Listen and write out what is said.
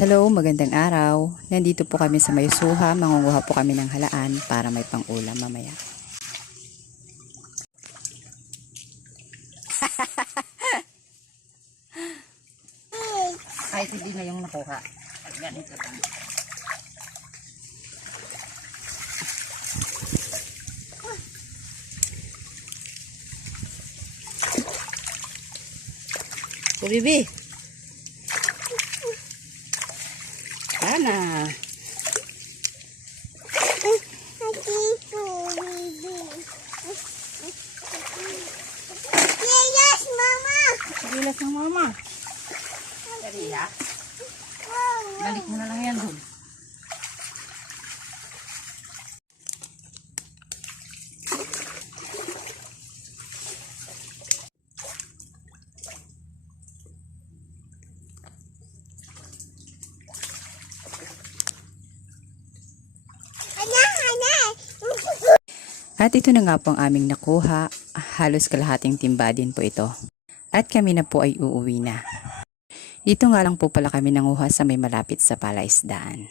Hello, magandang araw. Nandito po kami sa Maysuha. Mangunguha po kami ng halaan para may pang-ulam mamaya. Kahit hindi na yung nakuha. At ganito lang. So, bibi. Sana. Yes, Mama! Gilas ng mama. Dari ya. Balik mo na lang yan dun. At ito na nga po ang aming nakuha. Halos kalahating timba din po ito. At kami na po ay uuwi na. Dito nga lang po pala kami nanguha sa may malapit sa palaisdaan.